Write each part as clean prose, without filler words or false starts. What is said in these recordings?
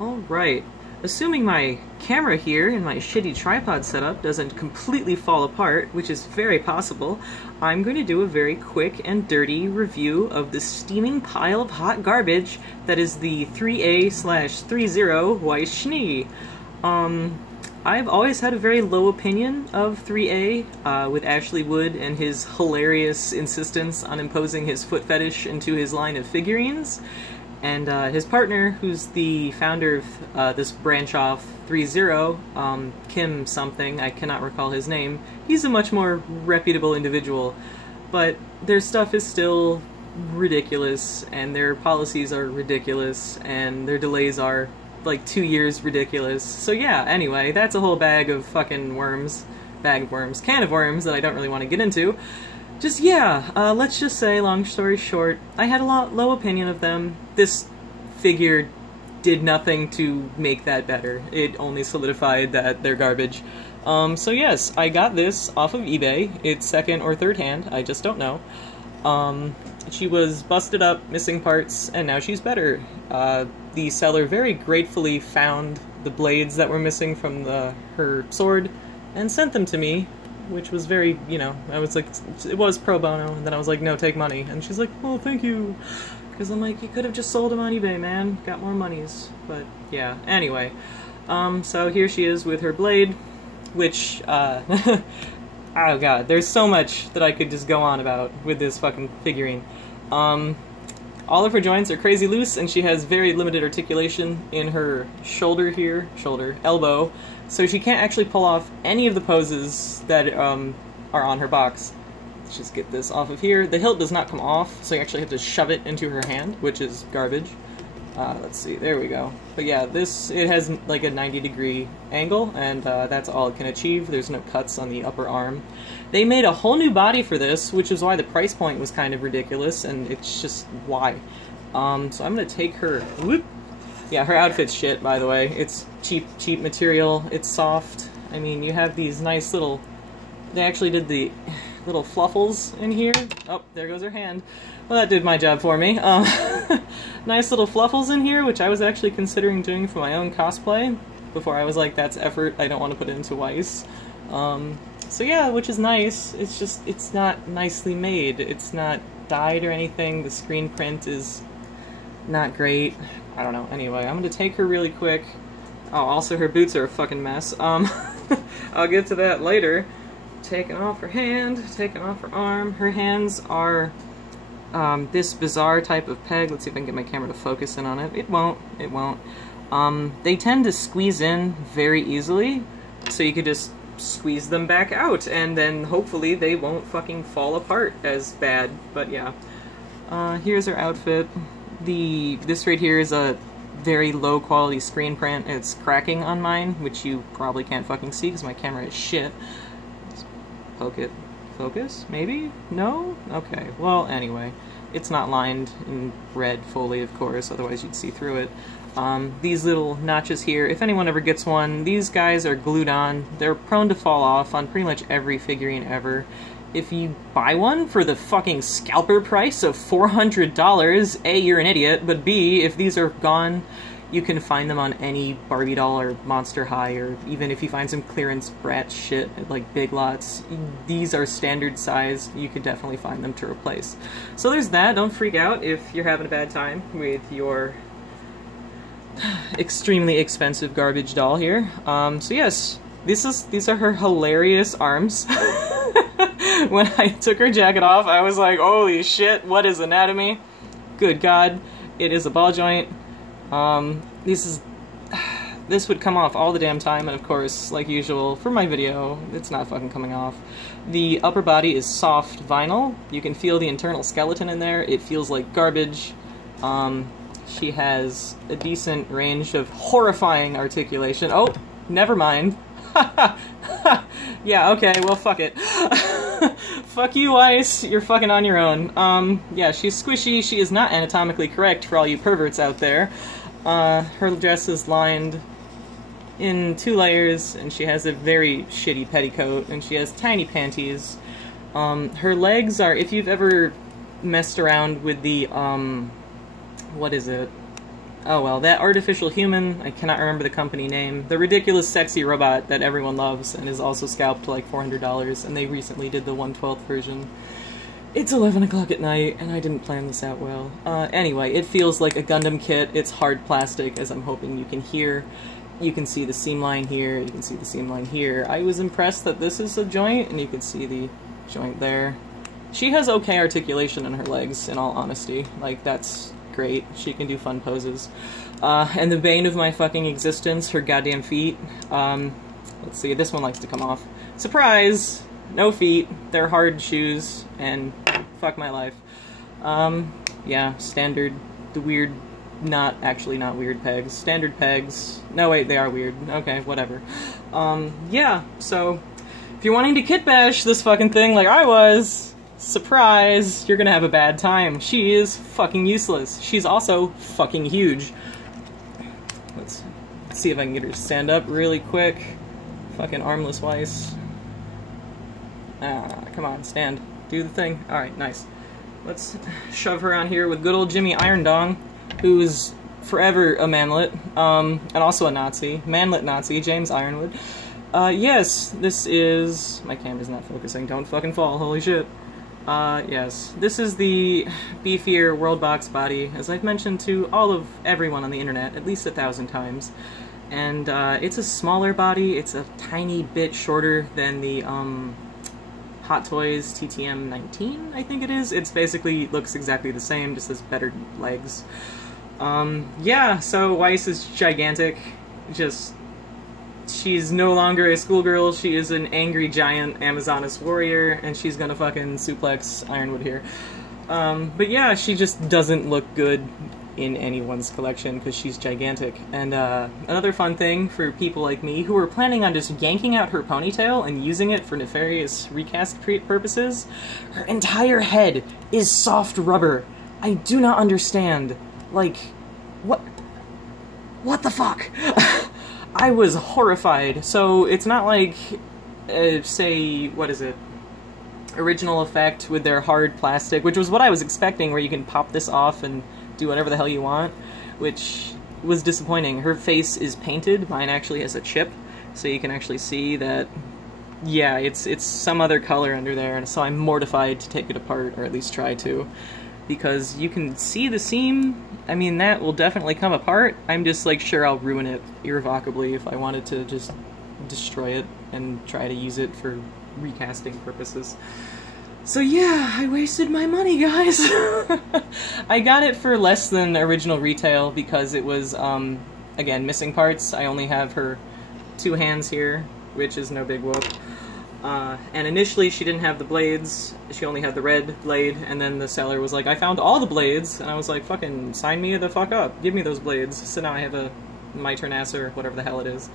Alright, assuming my camera here and my shitty tripod setup doesn't completely fall apart, which is very possible, I'm going to do a very quick and dirty review of the steaming pile of hot garbage that is the 3A/ThreeZero Weiss Schnee. I've always had a very low opinion of 3A, with Ashley Wood and his hilarious insistence on imposing his foot fetish into his line of figurines. And his partner, who's the founder of this branch off, ThreeZero, Kim something, I cannot recall his name, he's a much more reputable individual. But their stuff is still ridiculous, and their policies are ridiculous, and their delays are, like, 2 years ridiculous. So yeah, anyway, that's a whole bag of fucking worms. Bag of worms. Can of worms that I don't really want to get into. Just, yeah, let's just say, long story short, I had a low opinion of them. This figure did nothing to make that better. It only solidified that they're garbage. So yes, I got this off of eBay. It's second or third hand, I just don't know. She was busted up, missing parts, and now she's better. The seller very gratefully found the blades that were missing from her sword and sent them to me, which was very, you know, I was like, it was pro bono, and then I was like, no, take money. And she's like, oh, thank you. Because I'm like, you could have just sold them on eBay, man. Got more monies. But, yeah, anyway. So here she is with her blade, which, oh god, there's so much that I could just go on about with this fucking figurine. All of her joints are crazy loose, and she has very limited articulation in her shoulder here, elbow, so she can't actually pull off any of the poses that are on her box. Let's just get this off of here. The hilt does not come off, so you actually have to shove it into her hand, which is garbage. Let's see, there we go. But yeah, it has like a 90-degree angle, and that's all it can achieve. There's no cuts on the upper arm. They made a whole new body for this, which is why the price point was kind of ridiculous, and it's just why. So I'm gonna take her, whoop. Yeah, her outfit's shit, by the way. It's cheap material, it's soft. I mean, you have these nice little, they actually did the little fluffles in here. Oh, there goes her hand. Well, that did my job for me. Nice little fluffles in here, which I was actually considering doing for my own cosplay, before I was like, that's effort, I don't want to put it into Weiss. So yeah, which is nice, it's just, it's not nicely made. It's not dyed or anything, the screen print is not great. I don't know, anyway, I'm gonna take her really quick. Oh, also her boots are a fucking mess. I'll get to that later. Taking off her hand, taking off her arm. Her hands are this bizarre type of peg. Let's see if I can get my camera to focus in on it. It won't. They tend to squeeze in very easily, so you could just squeeze them back out, and then hopefully they won't fucking fall apart as bad. But yeah. Here's her outfit. This right here is a very low quality screen print. It's cracking on mine, which you probably can't fucking see because my camera is shit. Poke it. Focus? Maybe? No? Okay. Well, anyway. It's not lined in red fully, of course, otherwise you'd see through it. These little notches here, if anyone ever gets one, these guys are glued on. They're prone to fall off on pretty much every figurine ever. If you buy one for the fucking scalper price of $400, A, you're an idiot, but B, if these are gone, you can find them on any Barbie doll or Monster High, or even if you find some clearance brat shit at like Big Lots, these are standard size, you could definitely find them to replace. So there's that. Don't freak out if you're having a bad time with your extremely expensive garbage doll here. So yes, these are her hilarious arms. When I took her jacket off, I was like, holy shit, what is anatomy? Good God, it is a ball joint. This would come off all the damn time, and of course, like usual, for my video, it's not fucking coming off. The upper body is soft vinyl. You can feel the internal skeleton in there. It feels like garbage. She has a decent range of horrifying articulation. Oh, never mind. Yeah, okay, well, fuck it. Fuck you, Weiss. You're fucking on your own. Yeah, she's squishy. She is not anatomically correct for all you perverts out there. Her dress is lined in 2 layers, and she has a very shitty petticoat, and she has tiny panties. Her legs are, if you've ever messed around with the, what is it? Oh well, that artificial human, I cannot remember the company name, the ridiculous sexy robot that everyone loves and is also scalped to like $400, and they recently did the 1/12 version. It's 11 o'clock at night, and I didn't plan this out well. Anyway, it feels like a Gundam kit. It's hard plastic, as I'm hoping you can hear. You can see the seam line here, you can see the seam line here. I was impressed that this is a joint, and you can see the joint there. She has okay articulation in her legs, in all honesty. Like, that's great. She can do fun poses. And the bane of my fucking existence, her goddamn feet. Let's see, this one likes to come off. Surprise! No feet. They're hard shoes, and fuck my life. Yeah, standard, the weird, not weird pegs. Standard pegs. No, wait, they are weird. Okay, whatever. Yeah, so, if you're wanting to kit bash this fucking thing like I was, surprise, you're gonna have a bad time. She is fucking useless. She's also fucking huge. Let's see if I can get her to stand up really quick. Fucking armless Weiss. Ah, come on, stand. Do the thing. Alright, nice. Let's shove her on here with good old Jimmy Irondong, who's forever a manlet, and also a Nazi. Manlet Nazi, James Ironwood. Yes, this is... My camera's not focusing. Don't fucking fall, holy shit. Yes, this is the beefier World Box body, as I've mentioned to everyone on the internet, at least 1,000 times. And, it's a smaller body, it's a tiny bit shorter than the, Hot Toys TTM 19, I think it is. It's basically, looks exactly the same, just has better legs. Yeah, so Weiss is gigantic, she's no longer a schoolgirl, she is an angry giant Amazoness warrior, and she's gonna fucking suplex Ironwood here. But yeah, she just doesn't look good in anyone's collection because she's gigantic. And another fun thing for people like me who are planning on just yanking out her ponytail and using it for nefarious recast purposes, her entire head is soft rubber. I do not understand. Like, what the fuck? I was horrified. So it's not like, say, what is it? Original Effect with their hard plastic, which was what I was expecting, where you can pop this off and do whatever the hell you want, which was disappointing. Her face is painted. Mine actually has a chip, so you can actually see that, yeah, it's some other color under there, and so I'm mortified to take it apart, or at least try to, because you can see the seam. I mean, that will definitely come apart. I'm just, like, sure I'll ruin it irrevocably if I wanted to just destroy it and try to use it for recasting purposes. So yeah, I wasted my money, guys! I got it for less than original retail because it was, again, missing parts. I only have her 2 hands here, which is no big whoop. And initially she didn't have the blades, she only had the red blade, and then the seller was like, I found all the blades, and I was like, fucking sign me the fuck up, give me those blades. So now I have a Mitronasser, or whatever the hell it is.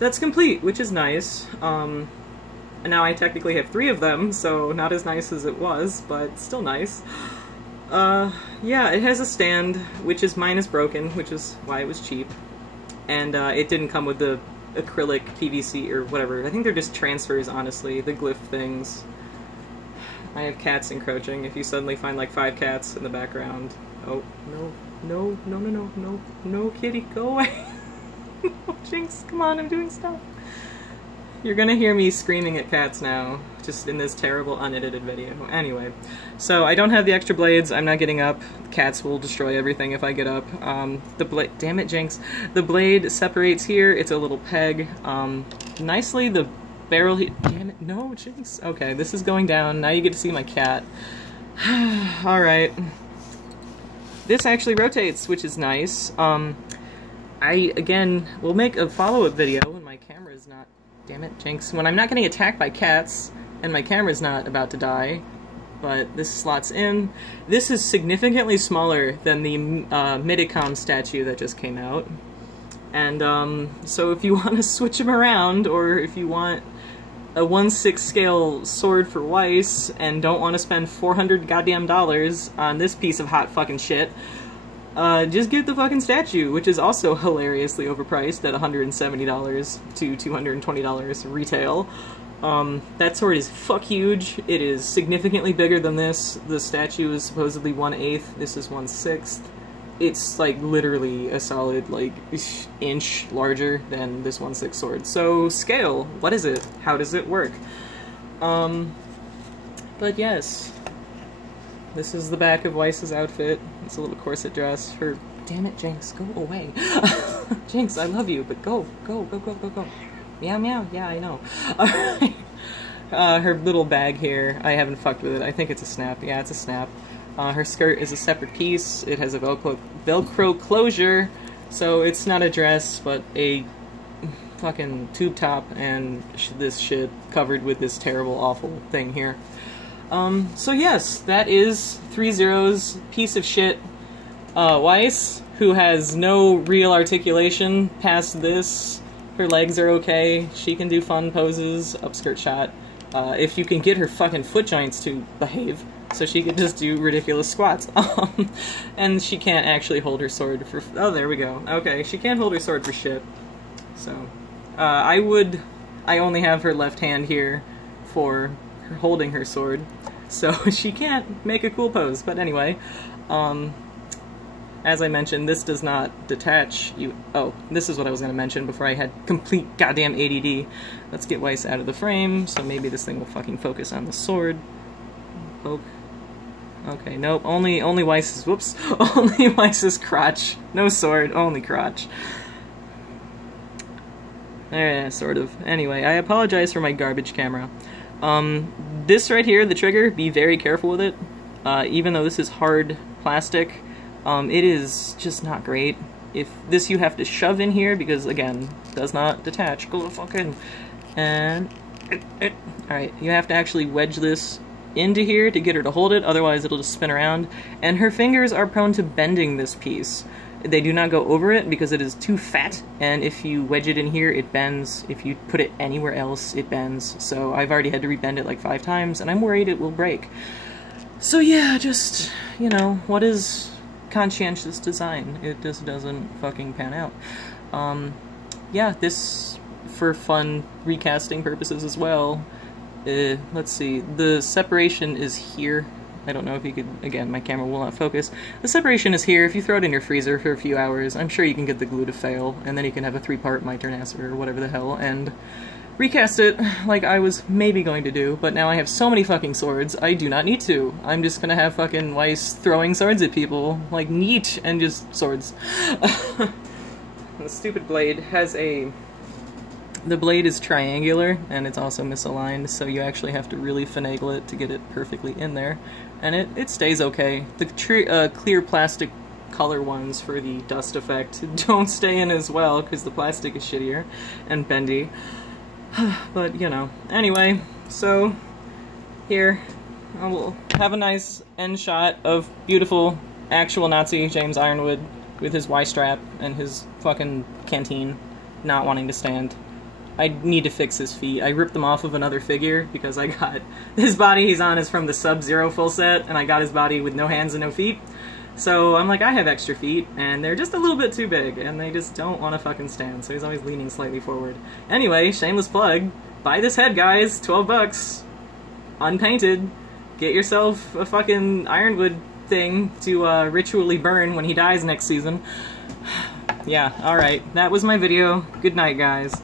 That's complete, which is nice. And now I technically have 3 of them, so not as nice as it was, but still nice. Yeah, it has a stand, mine is broken, which is why it was cheap. And it didn't come with the acrylic PVC or whatever. I think they're just transfers, honestly, the glyph things. I have cats encroaching. If you suddenly find like 5 cats in the background. Oh, no, kitty, go away. No, Jinx, come on, I'm doing stuff. You're gonna hear me screaming at cats now, just in this terrible unedited video. Anyway, so I don't have the extra blades, I'm not getting up. The cats will destroy everything if I get up. The blade, damn it, Jinx. The blade separates here, it's a little peg. Nicely, the barrel damn it, no, Jinx. Okay, this is going down, now you get to see my cat. Alright. This actually rotates, which is nice. I, again, will make a follow-up video when my camera is not... Damn it, Jinx. When I'm not getting attacked by cats, and my camera's not about to die, but this slots in. This is significantly smaller than the Midicom statue that just came out. And, so if you want to switch them around, or if you want a 1/6 scale sword for Weiss, and don't want to spend $400 goddamn dollars on this piece of hot fucking shit, just get the fucking statue, which is also hilariously overpriced at $170 to $220 retail. That sword is fuck huge. It is significantly bigger than this. The statue is supposedly 1/8. This is 1/6. it's like literally a solid like inch larger than this 1/6 sword. So scale, what is it? How does it work? But yes, this is the back of Weiss's outfit. It's a little corset dress. Her, damn it, Jinx, go away. Jinx, I love you, but go. Meow meow, yeah, I know. Alright. Her little bag here, I haven't fucked with it. I think it's a snap. Yeah, it's a snap. Her skirt is a separate piece. It has a Velcro closure, so it's not a dress, but a fucking tube top and this shit covered with this terrible, awful thing here. So yes, that is ThreeZero's piece of shit Weiss, who has no real articulation past this. Her legs are okay. She can do fun poses, upskirt shot. If you can get her fucking foot joints to behave, so she could just do ridiculous squats. And she can't actually hold her sword for... Oh, there we go. Okay, she can't hold her sword for shit. So, I only have her left hand here for her holding her sword, so she can't make a cool pose. But anyway, as I mentioned, this does not detach. Oh, this is what I was going to mention before I had complete goddamn ADD. Let's get Weiss out of the frame, so maybe this thing will fucking focus on the sword. Poke. Okay, nope, only Weiss's, whoops, only Weiss's crotch. No sword, only crotch. Sort of. Anyway, I apologize for my garbage camera. This right here, the trigger, be very careful with it. Even though this is hard plastic, it is just not great. If this you have to shove in here, because again, does not detach. Go fucking... And... Alright, you have to actually wedge this into here to get her to hold it, otherwise it'll just spin around. And her fingers are prone to bending this piece. They do not go over it because it is too fat, and if you wedge it in here, it bends. If you put it anywhere else, it bends. So I've already had to rebend it like 5 times, and I'm worried it will break. So yeah, just, you know, what is conscientious design? It just doesn't fucking pan out. Yeah, this, for fun recasting purposes as well, let's see, the separation is here. I don't know if you could, again, my camera will not focus. The separation is here. If you throw it in your freezer for a few hours, I'm sure you can get the glue to fail, and then you can have a 3-part My Turn Answer or whatever the hell, and recast it like I was maybe going to do, but now I have so many fucking swords, I do not need to. I'm just gonna have fucking Weiss throwing swords at people, like neat, and just swords. The stupid blade has a... The blade is triangular, and it's also misaligned, so you actually have to really finagle it to get it perfectly in there. And it stays okay. The clear plastic color ones for the dust effect don't stay in as well, because the plastic is shittier and bendy. But, you know. Anyway, so, here, I will have a nice end shot of beautiful, actual Nazi James Ironwood with his Y-strap and his fucking canteen not wanting to stand. I need to fix his feet. I ripped them off of another figure because I got... His body he's on is from the Sub-Zero full set, and I got his body with no hands and no feet. So I'm like, I have extra feet, and they're just a little bit too big, and they just don't want to fucking stand, so he's always leaning slightly forward. Anyway, shameless plug. Buy this head, guys. 12 bucks. Unpainted. Get yourself a fucking Ironwood thing to ritually burn when he dies next season. Yeah, alright. That was my video. Good night, guys.